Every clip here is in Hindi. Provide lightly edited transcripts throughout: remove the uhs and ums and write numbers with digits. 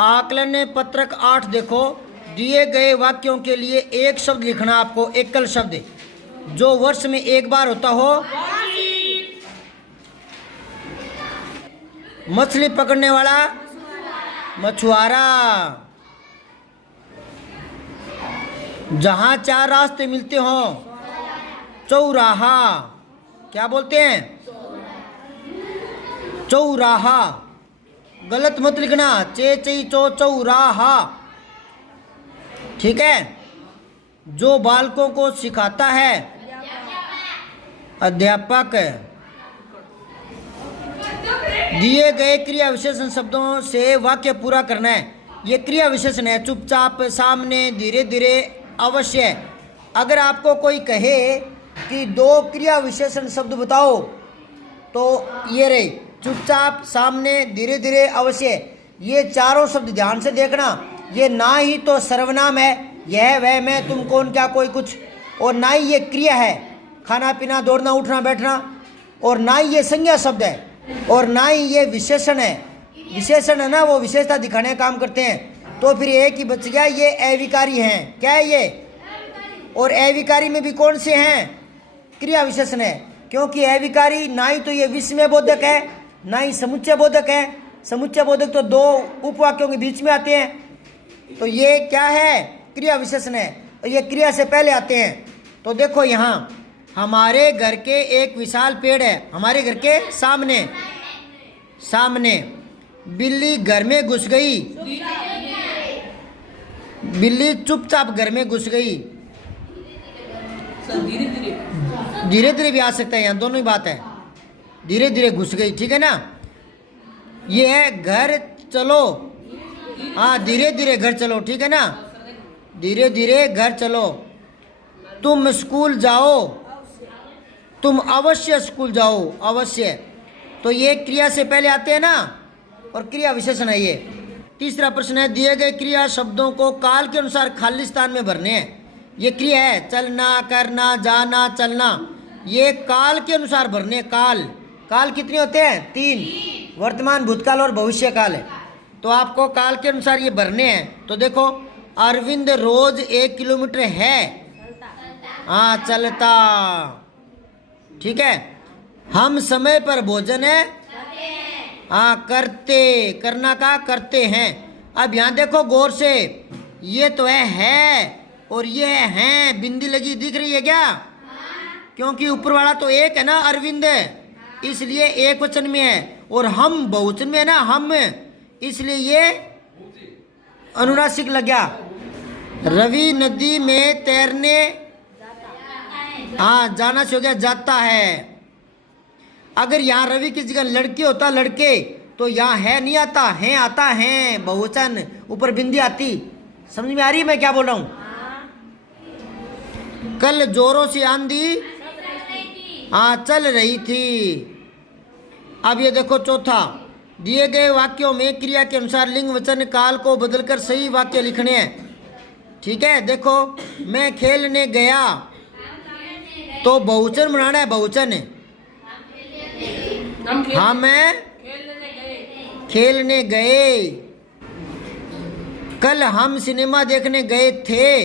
आकलन पत्रक 8 देखो, दिए गए वाक्यों के लिए एक शब्द लिखना आपको, एकल शब्द जो वर्ष में एक बार होता हो। मछली पकड़ने वाला मछुआरा। जहां 4 रास्ते मिलते हो चौराहा। क्या बोलते हैं? चौराहा। गलत मत लिखना, चे चई चो चौराहा। ठीक है। जो बालकों को सिखाता है अध्यापक। दिए गए क्रिया विशेषण शब्दों से वाक्य पूरा करना है। ये क्रिया विशेषण है, चुपचाप, सामने, धीरे धीरे, अवश्य। अगर आपको कोई कहे कि 2 क्रिया विशेषण शब्द बताओ तो ये रहे, चुपचाप, सामने, धीरे धीरे, अवश्य। ये चारों शब्द ध्यान से देखना। ये ना ही तो सर्वनाम है, यह वह मैं तुम कौन क्या कोई कुछ, और ना ही ये क्रिया है, खाना पीना दौड़ना उठना बैठना, और ना ही ये संज्ञा शब्द है, और ना ही ये विशेषण है। विशेषण है ना, वो विशेषता दिखाने का काम करते हैं। तो फिर एक ही बच गया, ये अविकारी हैं। क्या है ये? और अविकारी में भी कौन से हैं? क्रिया विशेषण है, क्योंकि अविकारी ना ही तो ये विस्मय बोधक है, ना ही समुच्चय बोधक है। समुच्चय बोधक तो 2 उपवाक्यों के बीच में आते हैं। तो ये क्या है? क्रिया विशेषण है, और ये क्रिया से पहले आते हैं। तो देखो यहाँ, हमारे घर के एक विशाल पेड़ है, हमारे घर के सामने। सामने बिल्ली घर में घुस गई। बिल्ली चुपचाप घर में घुस गई। धीरे धीरे भी आ सकता है, यहाँ दोनों ही बात है। धीरे धीरे घुस गई, ठीक है ना। ये है घर चलो। हाँ, धीरे धीरे घर चलो, ठीक है ना। धीरे धीरे घर चलो। तुम स्कूल जाओ। तुम अवश्य स्कूल जाओ, अवश्य। तो ये क्रिया से पहले आते हैं ना, और क्रिया विशेषण है ये। तीसरा प्रश्न है, दिए गए क्रिया शब्दों को काल के अनुसार खाली स्थान में भरने हैं। ये क्रिया है, चलना, करना, जाना, चलना। ये काल के अनुसार भरने। काल काल कितने होते हैं? 3, वर्तमान, भूतकाल और भविष्य काल है। तो आपको काल के अनुसार ये भरने हैं। तो देखो, अरविंद रोज 1 किलोमीटर है। हाँ, चलता। ठीक है। हम समय पर भोजन है। हाँ, करते, करना का करते हैं। अब यहाँ देखो गौर से, ये तो है और ये है, बिंदी लगी दिख रही है क्या? क्योंकि ऊपर वाला तो एक है ना, अरविंद, इसलिए एक वचन में है, और हम बहुवचन में है ना, हम, इसलिए ये अनुनासिक लग गया। रवि नदी में तैरने, हाँ, जाना से हो गया जाता है। अगर यहाँ रवि की जगह लड़के होता, लड़के, तो यहाँ है नहीं आता, है आता है, बहुवचन, ऊपर बिंदी आती। समझ में आ रही है मैं क्या बोल रहा हूँ? कल जोरों से आंधी, हाँ, चल रही थी। अब ये देखो चौथा, दिए गए वाक्यों में क्रिया के अनुसार लिंग वचन काल को बदलकर सही वाक्य लिखने हैं। ठीक है। देखो, मैं खेलने गया, तो बहुवचन बनाना है, बहुवचन। हाँ, मैं खेलने गए। कल हम सिनेमा देखने गए थे।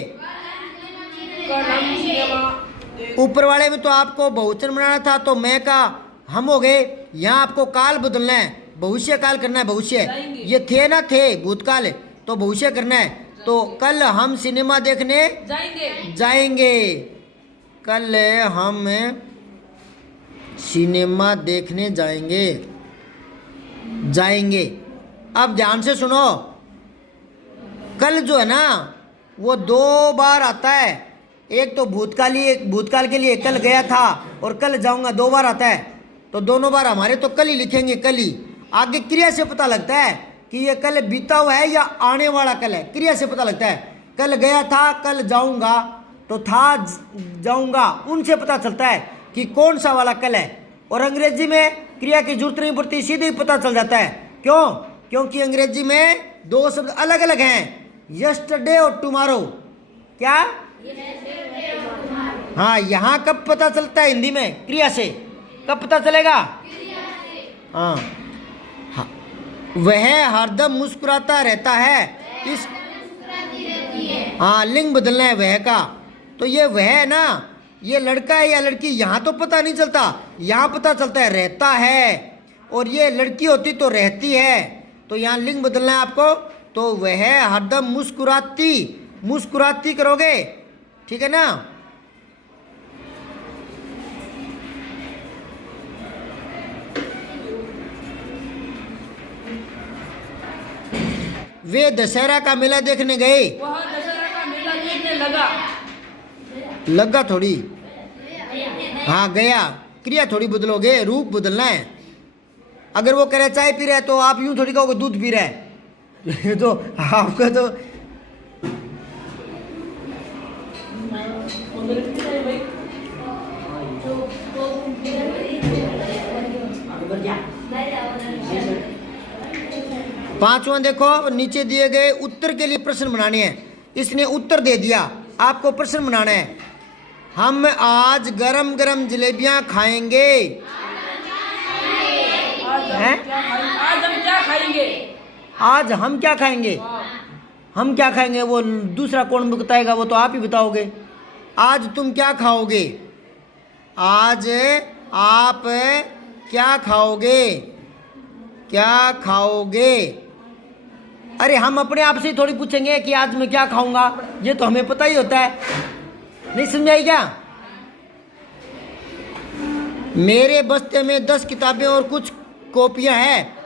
ऊपर वाले में तो आपको बहुवचन बनाना था, तो मैं का हम हो गए। यहाँ आपको काल बदलना है, भविष्य काल करना है, भविष्य। ये थे ना, थे, भूतकाल है, तो भविष्य करना है। तो कल हम सिनेमा देखने जाएंगे। कल हम सिनेमा देखने जाएंगे। जाएंगे। अब ध्यान से सुनो, कल जो है ना, वो 2 बार आता है। एक तो भूतकाल के लिए कल गया था, और कल जाऊंगा 2 बार आता है। तो दोनों बार हमारे तो कल ही लिखेंगे, कल ही। आगे क्रिया से पता लगता है कि ये कल बीता हुआ है या आने वाला कल है। क्रिया से पता लगता है। कल गया था, कल जाऊंगा, तो था, जाऊंगा, उनसे पता चलता है कि कौन सा वाला कल है। और अंग्रेजी में क्रिया की जरूरत नहीं पड़ती, सीधे ही पता चल जाता है। क्यों? क्योंकि अंग्रेजी में 2 शब्द अलग अलग हैं, यस्टरडे और टुमारो। क्या? हाँ, यहाँ कब पता चलता है हिंदी में? क्रिया से। कब पता चलेगा? हाँ, वह हरदम मुस्कुराता रहता है। इस हाँ, लिंग बदलना है वह का। तो ये वह है ना, ये लड़का है या लड़की यहाँ तो पता नहीं चलता, यहाँ पता चलता है रहता है। और ये लड़की होती तो रहती है, तो यहाँ लिंग बदलना है आपको। तो वह हरदम मुस्कुराती, मुस्कुराती करोगे, ठीक है ना। वे दशहरा का मेला देखने गए। वह दशहरा का मेला देखने लगा। लगा थोड़ी, हाँ गया, क्रिया थोड़ी बदलोगे, रूप बदलना है। अगर वो कह रहे चाय पी रहा है तो आप यूं थोड़ी कहोगे दूध पी रहा है तो आपका तो पांचवा देखो, नीचे दिए गए उत्तर के लिए प्रश्न बनाने हैं। इसने उत्तर दे दिया, आपको प्रश्न बनाना है। हम आज गरम गरम जलेबियां खाएंगे। आज हम क्या खाएंगे? आज हम क्या खाएंगे? हम क्या खाएंगे वो दूसरा कौन बताएगा, वो तो आप ही बताओगे। आज तुम क्या खाओगे? आज आप क्या खाओगे? क्या खाओगे? अरे हम अपने आप से थोड़ी पूछेंगे कि आज मैं क्या खाऊंगा, ये तो हमें पता ही होता है। नहीं समझाई क्या? मेरे बस्ते में 10 किताबें और कुछ कॉपियां हैं।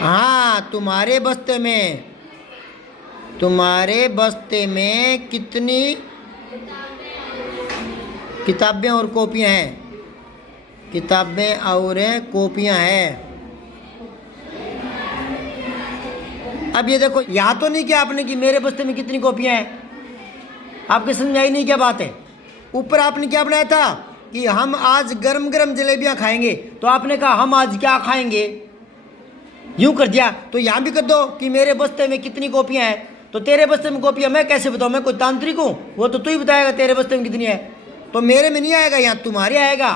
हाँ, तुम्हारे बस्ते में, तुम्हारे बस्ते में कितनी किताबें और कॉपियां हैं? किताबें और कॉपियां हैं। अब ये देखो, यहाँ तो नहीं किया आपने कि मेरे बस्ते में कितनी कॉपियां हैं, आपके समझ आई नहीं क्या बात है। ऊपर आपने क्या बनाया था कि हम आज गरम गरम जलेबियां खाएंगे, तो आपने कहा हम आज क्या खाएंगे, यूं कर दिया। तो यहाँ भी कर दो कि मेरे बस्ते में कितनी कॉपियां हैं। तो तेरे बस्ते में कॉपियां मैं कैसे बताऊँ, मैं कोई तांत्रिक हूँ? वो तो तू ही बताएगा तेरे बस्ते में कितनी है। तो मेरे में नहीं आएगा, यहाँ तुम्हारे आएगा।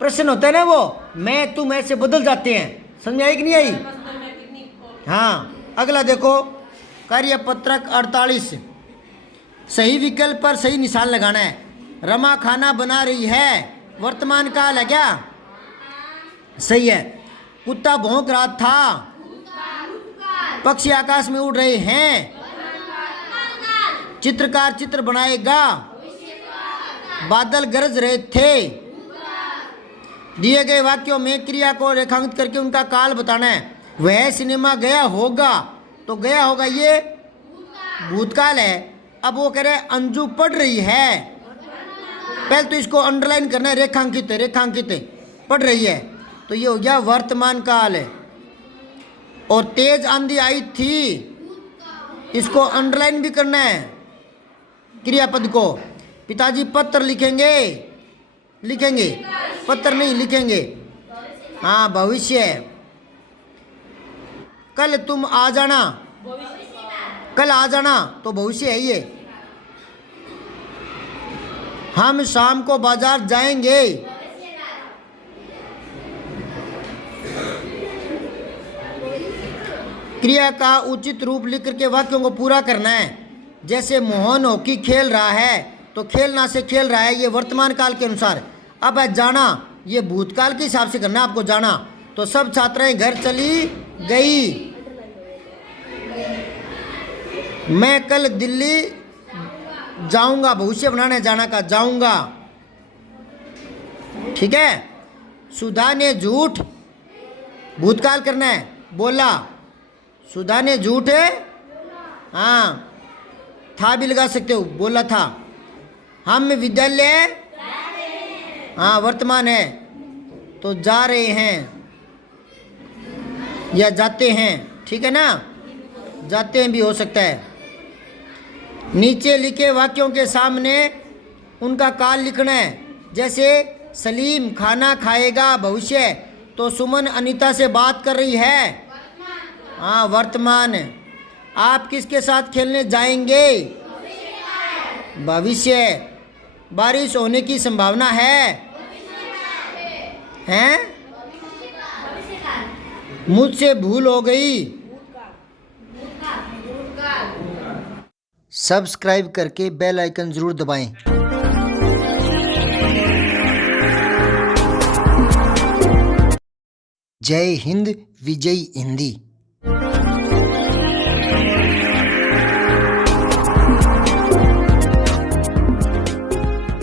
प्रश्न होता है ना वो, मैं तुम ऐसे बदल जाते हैं। समझ आई कि नहीं आई? हाँ, अगला देखो, कार्यपत्रक 48। सही विकल्प पर सही निशान लगाना है। रमा खाना बना रही है, वर्तमान काल है क्या? सही है। कुत्ता भौंक रहा था, पक्षी आकाश में उड़ रहे हैं, चित्रकार चित्र बनाएगा, बादल गरज रहे थे। दिए गए वाक्यों में क्रिया को रेखांकित करके उनका काल बताना है। वह सिनेमा गया होगा, तो गया होगा ये भूतकाल है। अब वो कह रहे हैं अंजू पढ़ रही है, पहले तो इसको अंडरलाइन करना है, रेखांकित रेखांकित पढ़ रही है, तो ये हो गया वर्तमान काल है। और तेज आंधी आई थी, इसको अंडरलाइन भी करना है क्रियापद को। पिताजी पत्र लिखेंगे, लिखेंगे पत्र नहीं लिखेंगे, हाँ भविष्य। कल तुम आ जाना, कल आ जाना तो भविष्य है ये। हम शाम को बाजार जाएंगे, क्रिया का उचित रूप लिख करके वाक्यों को पूरा करना है। जैसे मोहन हॉकी खेल रहा है, तो खेलना से खेल रहा है, ये वर्तमान काल के अनुसार। अब है जाना, ये भूतकाल के हिसाब से करना है आपको। जाना तो सब छात्राएं घर चली गई। मैं कल दिल्ली जाऊंगा, भविष्य बनाना है जाना का, जाऊंगा, ठीक है। सुधा ने झूठ, भूतकाल करना है, बोला। सुधा ने झूठ है, हाँ था भी लगा सकते हो, बोला था। हम विद्यालय, हाँ वर्तमान है, तो जा रहे हैं या जाते हैं, ठीक है ना, जाते हैं भी हो सकता है। नीचे लिखे वाक्यों के सामने उनका काल लिखना है। जैसे सलीम खाना खाएगा, भविष्य, तो सुमन अनीता से बात कर रही है, हाँ वर्तमान। आप किसके साथ खेलने जाएंगे, भविष्य। बारिश होने की संभावना है, हैं? मुझसे भूल हो गई। सब्सक्राइब करके बेल आइकन जरूर दबाएं। जय हिंद, विजय हिंदी।